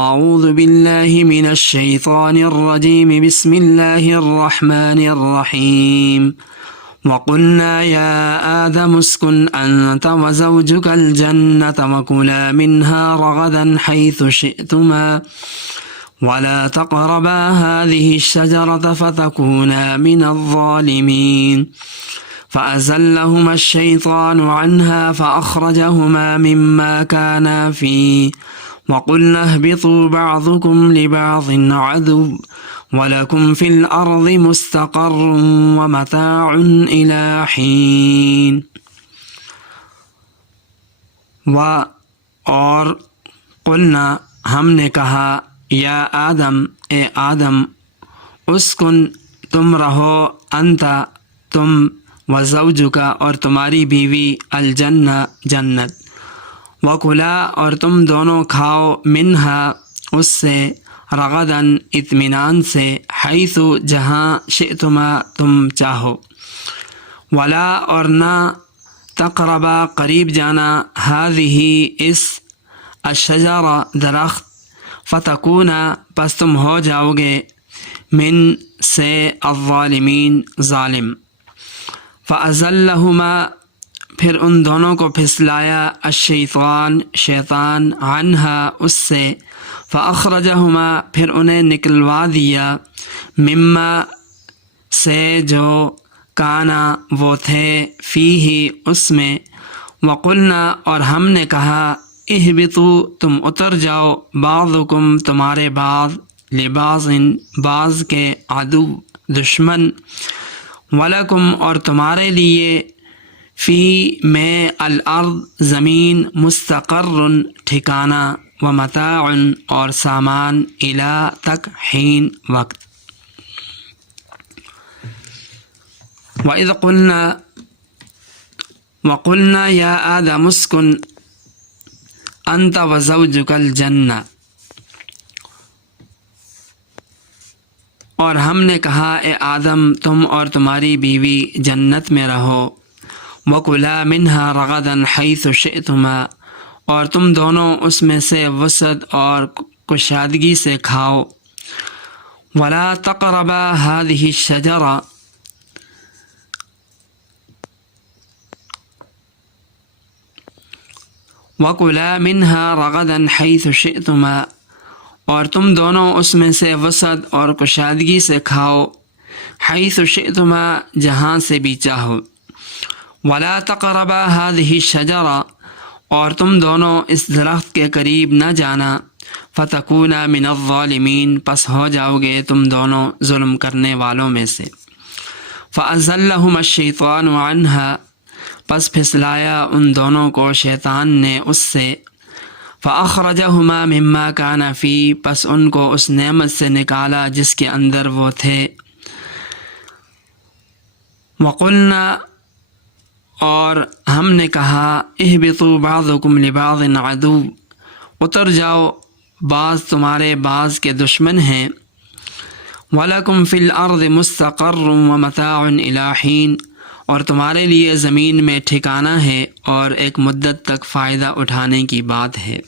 اعوذ باللہ من الشیطان الرجیم بسم اللہ الرحمن الرحیم وقلنا یا آدم اسکن انت وزوجک الجنة وکلا منها رغدا حیث شئتما ولا تقربا هذه الشجرة فتكونا من الظالمين فأزلهما الشيطان عنها فأخرجهما مما كانا فيه وقلنا اهبطوا بعضكم لبعض عدو وَلَكُمْ فِي الْأَرْضِ مُسْتَقَرٌّ وَمَتَاعٌ إِلَىٰ حِينٍ۔ اور قلنا ہم نے کہا یا آدم اے آدم اسکن تم رہو انت تم وزوجکا اور تمہاری بیوی الجنہ جنت وکلا اور تم دونوں کھاؤ منہا اس سے رغداً اطمینان سے حیث جہاں شئتما تم چاہو ولا اور نہ تقربا قریب جانا ہذہ اس الشجرہ درخت فتکونا پس تم ہو جاؤ گے من سے الظالمین ظالم فازلہما پھر ان دونوں کو پھسلایا الشیطان شیطان عنہا اس سے فاخرجہما پھر انہیں نکلوا دیا مما سے جو کانا وہ تھے فیہ اس میں وقلنا اور ہم نے کہا اہبطوا تم اتر جاؤ بعضکم تمہارے بعض لبعض بعض کے عدو دشمن ولکم اور تمہارے لیے فی میں الارض زمین مستقر ٹھکانہ ومتاع اور سامان الی تک حین وقت وَإِذْ وَقُلْنَا يَا آدَمُ اسْكُنْ أَنْتَ وَزَوْجُكَ الْجَنَّةَ اور ہم نے کہا اے آدم تم اور تمہاری بیوی جنت میں رہو وَكُلَا مِنْهَا رَغَدًا حَيْثُ شِئْتُمَا اور تم دونوں اس میں سے وسعت اور کشادگی سے کھاؤ وَلَا تَقْرَبَا هَذِهِ الشَّجَرَةَ وَكُلَا مِنْهَا رَغَدًا حَيْثُ شِئْتُمَا اور تم دونوں اس میں سے وسعت اور کشادگی سے کھاؤ حیث شئتما جہاں سے بھی چاہو وَلَا تَقْرَبَا هَذِهِ الشَّجَرَةَ اور تم دونوں اس درخت کے قریب نہ جانا فَتَكُونَا مِنَ الظَّالِمِينَ پس ہو جاؤ گے تم دونوں ظلم کرنے والوں میں سے فَأَزَلَّهُمَا الشَّيْطَانُ عَنْهَا پس پھسلایا ان دونوں کو شیطان نے اس سے فَأَخْرَجَهُمَا مِمَّا كَانَ فِيهِ پس ان کو اس نعمت سے نکالا جس کے اندر وہ تھے وَقُلْنَا اور ہم نے کہا اہبطوا بعضکم لبعض عدو اتر جاؤ بعض تمہارے بعض کے دشمن ہیں وَلَكُمْ فِي الْأَرْضِ مُسْتَقَرٌّ وَمَتَاعٌ إِلَىٰ حِينٍ اور تمہارے لیے زمین میں ٹھکانہ ہے اور ایک مدت تک فائدہ اٹھانے کی بات ہے۔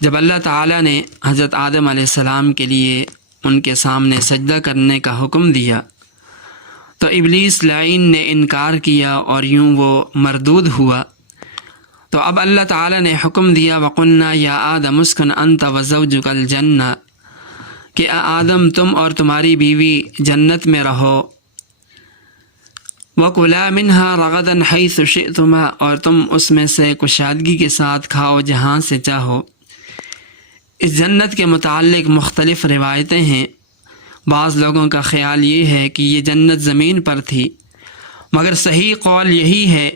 جب اللہ تعالیٰ نے حضرت آدم علیہ السلام کے لیے ان کے سامنے سجدہ کرنے کا حکم دیا تو ابلیس لعین نے انکار کیا اور یوں وہ مردود ہوا، تو اب اللہ تعالیٰ نے حکم دیا وَقُلْنَا يَا آدَمُ اسْكُنْ أَنْتَ وَزَوْجُكَ الْجَنَّةَ کہ آدم تم اور تمہاری بیوی جنت میں رہو وَكُلَا مِنْهَا رَغَدًا حَيْثُ شِئْتُمَا اور تم اس میں سے کشادگی کے ساتھ کھاؤ جہاں سے چاہو۔ اس جنت کے متعلق مختلف روایتیں ہیں۔ بعض لوگوں کا خیال یہ ہے کہ یہ جنت زمین پر تھی، مگر صحیح قول یہی ہے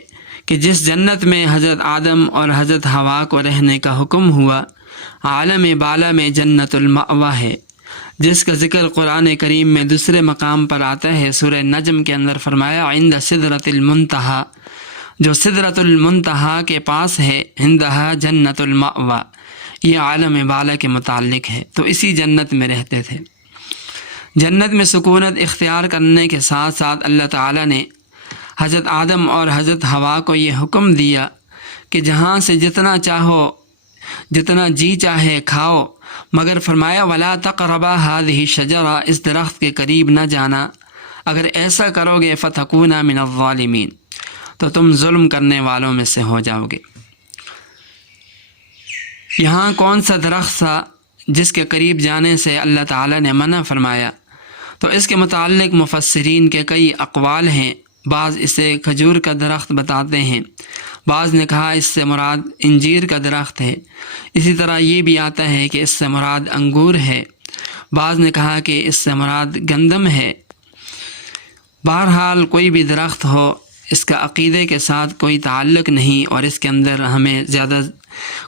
کہ جس جنت میں حضرت آدم اور حضرت حوا کو رہنے کا حکم ہوا عالم بالا میں جنت المأویٰ ہے، جس کا ذکر قرآن کریم میں دوسرے مقام پر آتا ہے۔ سورہ نجم کے اندر فرمایا عند سدرۃ المنتہا، جو سدرۃ المنتہا کے پاس ہے، عندہا جنت المأویٰ، یہ عالم بالا کے متعلق ہے، تو اسی جنت میں رہتے تھے۔ جنت میں سکونت اختیار کرنے کے ساتھ ساتھ اللہ تعالیٰ نے حضرت آدم اور حضرت حوا کو یہ حکم دیا کہ جہاں سے جتنا چاہو جتنا جی چاہے کھاؤ، مگر فرمایا ولا تقربا هذه الشجرہ، اس درخت کے قریب نہ جانا، اگر ایسا کرو گے فتکونا من الظالمین، تو تم ظلم کرنے والوں میں سے ہو جاؤ گے۔ یہاں کون سا درخت تھا جس کے قریب جانے سے اللہ تعالیٰ نے منع فرمایا؟ تو اس کے متعلق مفسرین کے کئی اقوال ہیں۔ بعض اسے کھجور کا درخت بتاتے ہیں، بعض نے کہا اس سے مراد انجیر کا درخت ہے، اسی طرح یہ بھی آتا ہے کہ اس سے مراد انگور ہے، بعض نے کہا کہ اس سے مراد گندم ہے۔ بہرحال کوئی بھی درخت ہو، اس کا عقیدے کے ساتھ کوئی تعلق نہیں، اور اس کے اندر ہمیں زیادہ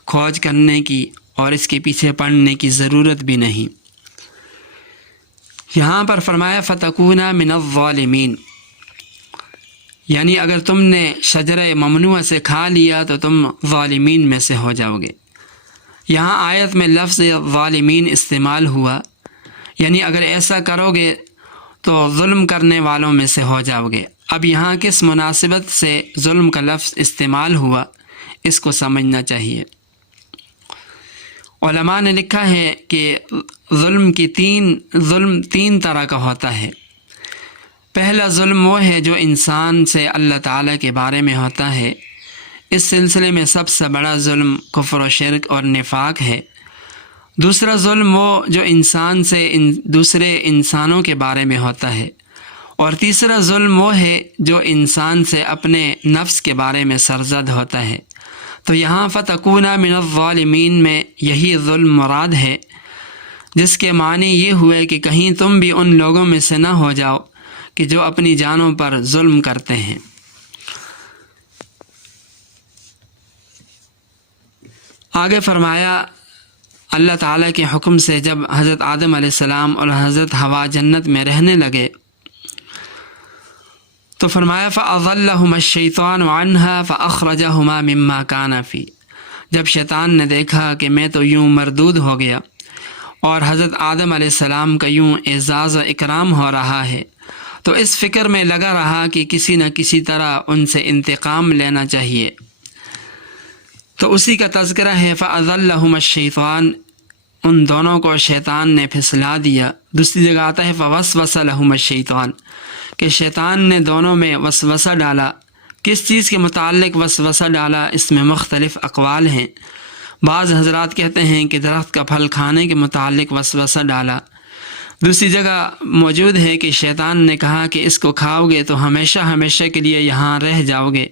کھوج کرنے کی اور اس کے پیچھے پڑنے کی ضرورت بھی نہیں۔ یہاں پر فرمایا فتکونا من الظالمین، یعنی اگر تم نے شجرہ ممنوع سے کھا لیا تو تم ظالمین میں سے ہو جاؤ گے۔ یہاں آیت میں لفظ ظالمین استعمال ہوا، یعنی اگر ایسا کرو گے تو ظلم کرنے والوں میں سے ہو جاؤ گے۔ اب یہاں کس مناسبت سے ظلم کا لفظ استعمال ہوا، اس کو سمجھنا چاہیے۔ علماء نے لکھا ہے کہ ظلم تین طرح کا ہوتا ہے۔ پہلا ظلم وہ ہے جو انسان سے اللہ تعالیٰ کے بارے میں ہوتا ہے، اس سلسلے میں سب سے بڑا ظلم کفر و شرک اور نفاق ہے۔ دوسرا ظلم وہ جو انسان سے دوسرے انسانوں کے بارے میں ہوتا ہے، اور تیسرا ظلم وہ ہے جو انسان سے اپنے نفس کے بارے میں سرزد ہوتا ہے۔ تو یہاں فتکونا من الظالمین میں یہی ظلم مراد ہے، جس کے معنی یہ ہوئے کہ کہیں تم بھی ان لوگوں میں سے نہ ہو جاؤ کہ جو اپنی جانوں پر ظلم کرتے ہیں۔ آگے فرمایا اللہ تعالیٰ کے حکم سے جب حضرت آدم علیہ السلام اور حضرت حوا جنت میں رہنے لگے تو فرمایا فَأَضَلَّهُمَا الشَّيْطَانُ عَنْهَا فَأَخْرَجَهُمَا مِمَّا كَانَ فِيهِ، جب شیطان نے دیکھا کہ میں تو یوں مردود ہو گیا اور حضرت آدم علیہ السلام کا یوں اعزاز و اکرام ہو رہا ہے، تو اس فکر میں لگا رہا کہ کسی نہ کسی طرح ان سے انتقام لینا چاہیے، تو اسی کا تذکرہ ہے فَأَضَلَّهُمَا الشَّيْطَانُ، ان دونوں کو شیطان نے پھسلا دیا۔ دوسری جگہ آتا ہے فَوَسْوَسَ لَهُمَا الشَّيْطَانُ، کہ شیطان نے دونوں میں وسوسہ ڈالا۔ کس چیز کے متعلق وسوسہ ڈالا، اس میں مختلف اقوال ہیں۔ بعض حضرات کہتے ہیں کہ درخت کا پھل کھانے کے متعلق وسوسہ ڈالا۔ دوسری جگہ موجود ہے کہ شیطان نے کہا کہ اس کو کھاؤ گے تو ہمیشہ کے لیے یہاں رہ جاؤ گے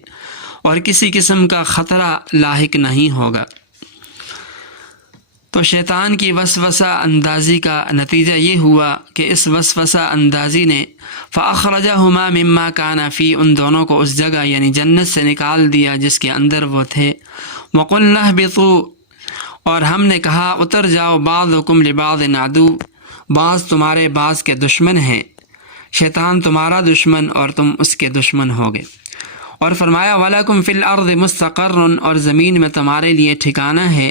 اور کسی قسم کا خطرہ لاحق نہیں ہوگا۔ تو شیطان کی وسوسہ اندازی کا نتیجہ یہ ہوا کہ اس وسوسہ اندازی نے فَأَخْرَجَهُمَا مِمَّا كَانَ فِيهِ، ان دونوں کو اس جگہ یعنی جنت سے نکال دیا جس کے اندر وہ تھے۔ وَقُلْنَا اهْبِطُوا، اور ہم نے کہا اتر جاؤ، بَعْضُكُمْ لِبَعْضٍ عَدُوٌّ، بعض تمہارے بعض کے دشمن ہیں، شیطان تمہارا دشمن اور تم اس کے دشمن ہوگے۔ اور فرمایا وَلَكُمْ فِي الْأَرْضِ مُسْتَقَرٌّ، اور زمین میں تمہارے لیے ٹھکانہ ہے،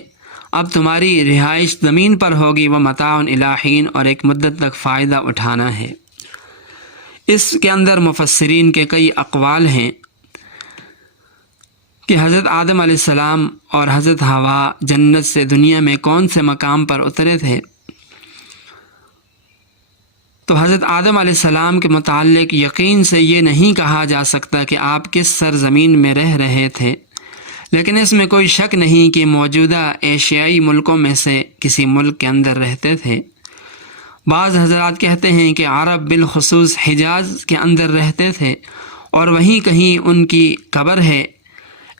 اب تمہاری رہائش زمین پر ہوگی، وَمَتَاعٌ إِلَىٰ حِينٍ، اور ایک مدت تک فائدہ اٹھانا ہے۔ اس کے اندر مفسرین کے کئی اقوال ہیں کہ حضرت آدم علیہ السلام اور حضرت حوا جنت سے دنیا میں کون سے مقام پر اترے تھے۔ تو حضرت آدم علیہ السلام کے متعلق یقین سے یہ نہیں کہا جا سکتا کہ آپ کس سرزمین میں رہ رہے تھے، لیکن اس میں کوئی شک نہیں کہ موجودہ ایشیائی ملکوں میں سے کسی ملک کے اندر رہتے تھے۔ بعض حضرات کہتے ہیں کہ عرب بالخصوص حجاز کے اندر رہتے تھے اور وہیں کہیں ان کی قبر ہے۔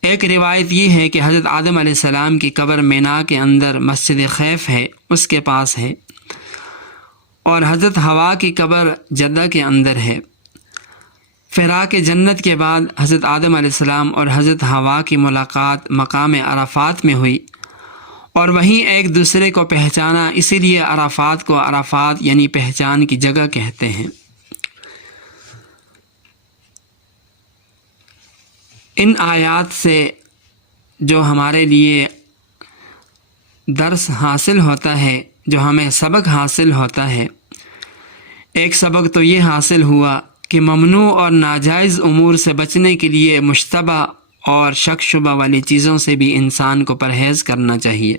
ایک روایت یہ ہے کہ حضرت آدم علیہ السلام کی قبر مینا کے اندر مسجد خیف ہے، اس کے پاس ہے، اور حضرت حوا کی قبر جدہ کے اندر ہے۔ فراق جنت کے بعد حضرت آدم علیہ السلام اور حضرت حوا کی ملاقات مقام عرفات میں ہوئی اور وہیں ایک دوسرے کو پہچانا، اسی لیے عرفات کو عرفات یعنی پہچان کی جگہ کہتے ہیں۔ ان آیات سے جو ہمارے لیے درس حاصل ہوتا ہے، جو ہمیں سبق حاصل ہوتا ہے، ایک سبق تو یہ حاصل ہوا کہ ممنوع اور ناجائز امور سے بچنے کے لیے مشتبہ اور شک شبہ والی چیزوں سے بھی انسان کو پرہیز کرنا چاہیے۔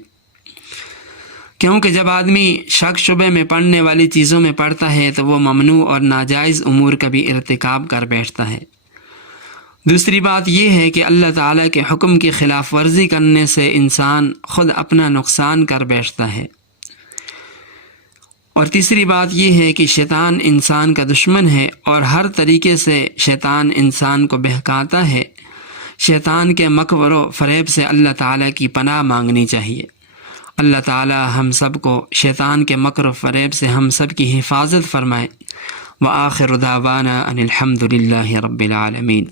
کیونکہ جب آدمی شک شبے میں پڑنے والی چیزوں میں پڑتا ہے تو وہ ممنوع اور ناجائز امور کا بھی ارتکاب کر بیٹھتا ہے۔ دوسری بات یہ ہے کہ اللہ تعالیٰ کے حکم کی خلاف ورزی کرنے سے انسان خود اپنا نقصان کر بیٹھتا ہے۔ اور تیسری بات یہ ہے کہ شیطان انسان کا دشمن ہے اور ہر طریقے سے شیطان انسان کو بہکاتا ہے۔ شیطان کے مکر و فریب سے اللہ تعالیٰ کی پناہ مانگنی چاہیے۔ اللہ تعالیٰ ہم سب کو شیطان کے مکر و فریب سے ہم سب کی حفاظت فرمائے۔ وآخر دعوانا ان الحمد للہ رب العالمین۔